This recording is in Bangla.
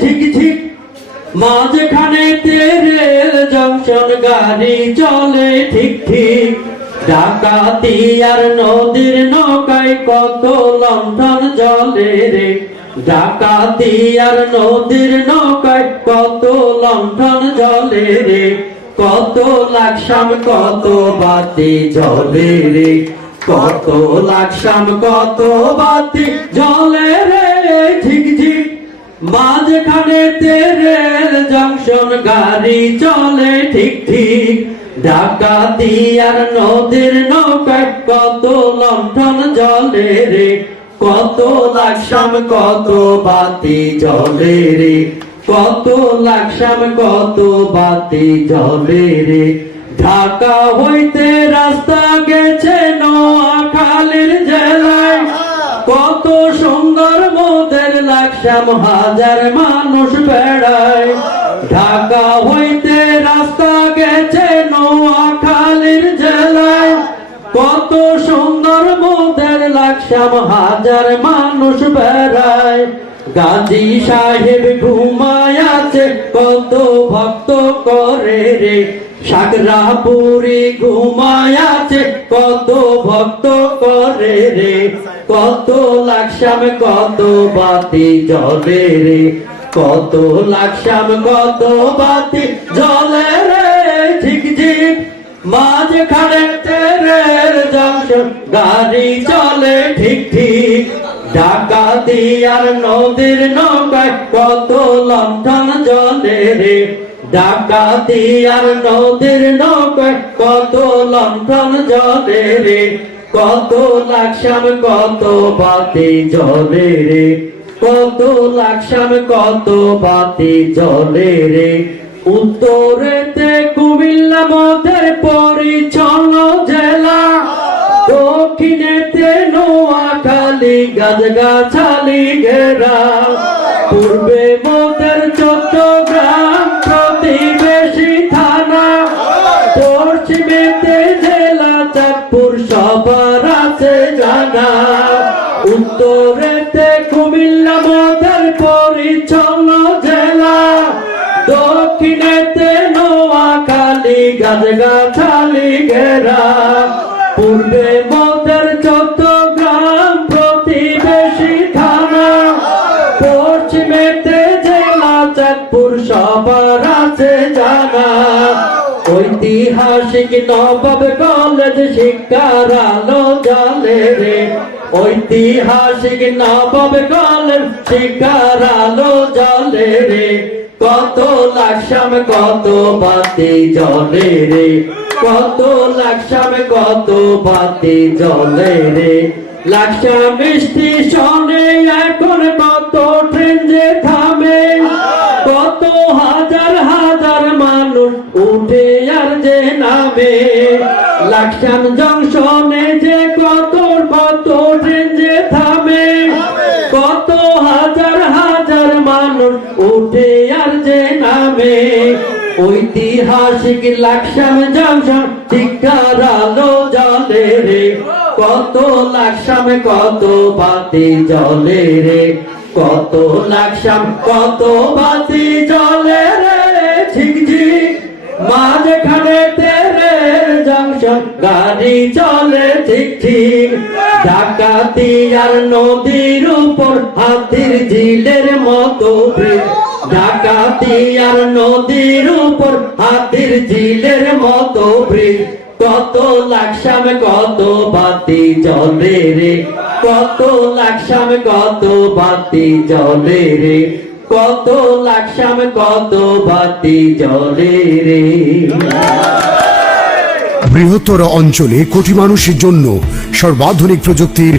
ঝিকঝিক মাঝখানে রেল জংশন গাড়ি চলে, ঠিক ঠিক। ডাকাতি আর নদীর নৌকায় কত লণ্ঠন জলে রে। ডাকাতি আর নদীর নৌকায় কত জলে রে। কত লাকসাম কত বাতি জলে রে। কত লাকসাম কত বাতি জলে রে ঝিকঝিক মাঝখানে রেল জংশন গাড়ি চলে ঠিক ঠিক। ডাকাতি আর নদীর নৌকায় কত লণ্ঠন জলে রে, কত লাকসাম কত বাতি জলে রে, কত লাকসাম কত বাতি জলে রে। ঢাকা হইতে রাস্তা গেছে নোয়াখালীর কত সুন্দর মোদের লাকসাম হাজার মানুষ বেড়ায়। ঢাকা হইতে রাস্তা গেছে নোয়াখালীর জেলায়। কত সুন্দর মোদের লাকসাম হাজার মানুষ বেড়ায়। গাজী সাহেব ঘুমায় আছে, কত ভক্ত করে রে। সাগরাপুরি ঘুমায় আছে, কত ভক্ত করে রে। কত লাকসাম, কত বাতি জলে রে। কত লাকসাম, কত বাতি জলে রে। ঝিকঝিক মাঝখানে তেরের জংশন গাড়ি চলে ঠিক ঠিক। ডাকাতি আর নদীর নৌকায় কত লণ্ঠন জলে রে। ডাকাতি আর নদীর নৌকায় কত লণ্ঠন জলে রে। কত লাকসাম কত বাতি জলে রে? কত লাকসাম কত বাতি জলে রে? উত্তরেতে কুমিল্লা মধ্যে পরিচ্ছন্ন জেলা। দক্ষিণেতে নোয়াখালী গাছগাছালি ঘেরা। পূর্বে মোদের চট্টগ্রাম জানা উত্তরেতে কুমিল্লা মোদের পরিচ্ছন্ন জেলা। দক্ষিণেতে নোয়াখালী গাছগাছালি ঘেরা। পূর্বে মোদের চট্টগ্রাম প্রতিবেশী থানা। পশ্চিমেতে জেলা চাঁদপুর সবার আছে জানা। ঐতিহাসিক নবাব কলেজ শিক্ষার আলো জালে রে। ঐতিহাসিক নবাব কলেজ শিক্ষার আলো জালে রে। কত লাকসাম, কত বাতি জলে রে। কত লাকসাম, কত বাতি জলে রে। লাকসাম সনে এখন কত ট্রেন যে থামে। কত হাজার হাজার মানুষ উঠে আর যে নামে। লাকসাম জংশনে যে কত ঐতিহাসিক লাকসাম জংশন শিক্ষার আলো জলে রে। কত লাকসাম, কত বাতি জলে রে। কত লাকসাম, কত বাতি জলে রে। ঝিকঝিক মাঝখানে তেরে জংশন গাড়ি চলে ঠিক ঠিক ডাকাতি আর নদীর উপর হাতির ঝিলের মতো ব্রিজ ডাকাতি আর নদীর উপর হাতির ঝিলের মতো কত লাকসাম, কত বাতি জলে রে। কত লাকসাম, কত বাতি জলে রে। কত লাকসাম, কত বাতি জলে রে। বৃহত্তর অঞ্চলে কোটি মানুষের জন্য সর্বাধুনিক প্রযুক্তির